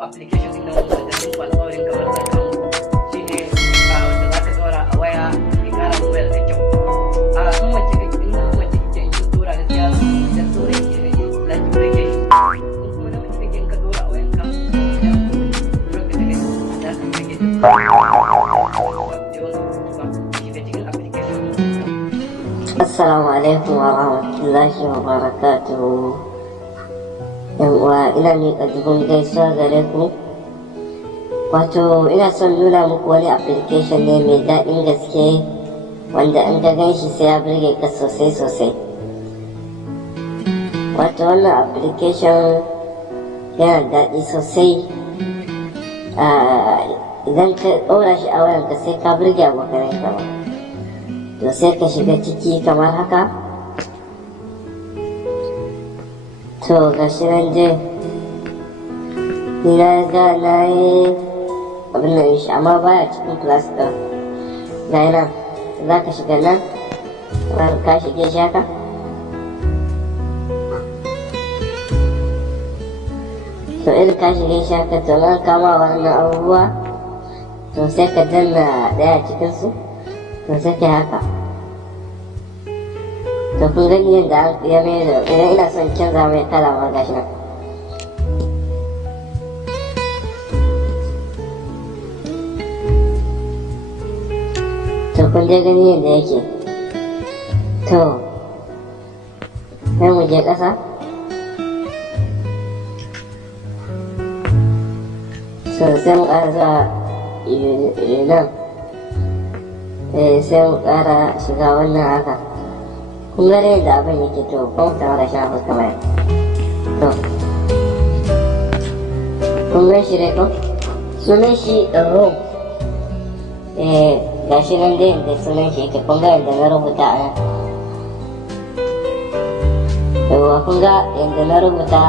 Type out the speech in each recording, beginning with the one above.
application ɗin nan wanda sun ku alƙawarin kamar sakan shine wanda za ka ɗora a waya ya ƙara ma wayar da kyau. In mace kake in mace kake in tura gaskiya idan tura yake rage like rage shi. In kuma namiji kake in ka ɗora a wayanka ya tura ka rage za ka rage Assalamu alaikum wa rahmatullahi wa barakatuhu. Yan uwa, ina miƙa dubun gaisuwa gare ku. Wato ina son nuna muku wani application ne mai daɗin gaske wanda in ka gan shi sai ya burge ka sosai sosai. Wato wannan application yana daɗi sosai. Idan ka ɗora shi a wayanka sai ka burge abokanai ka ba. To sai ka shiga ciki kamar haka. To ga shi nan je ni na ga na yi abin da shi amma baya cikin class ɗin. Ga yana za ka shiga nan kamar ka shige shi haka. To irin ka shige shi haka to nan kama wannan abubuwa to sai ka danna ɗaya cikinsu. To sai ka haka. To kun gani yadda ya mai da idan ina son canza mai kala ma gashi nan. To kun dai gani yadda yake. To sai mu je ƙasa. So sai mu ƙara zuwa nan. Sai mu ƙara shiga wannan haka. Kun ga yadda abin yake to kuma ta mara shafa kamar to kun gan shi dai ko sunan shi Rome. Ga shi nan dai yadda sunan shi yake kun ga yadda na rubuta a nan. Yawwa kun ga yadda na rubuta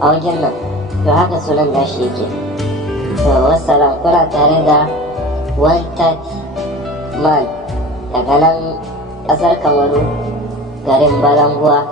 a wajen nan to haka sunan nashi yake. To wassalam, kuna tare da 130 man daga nan ƙasar Kamaru, garin Balanguwa.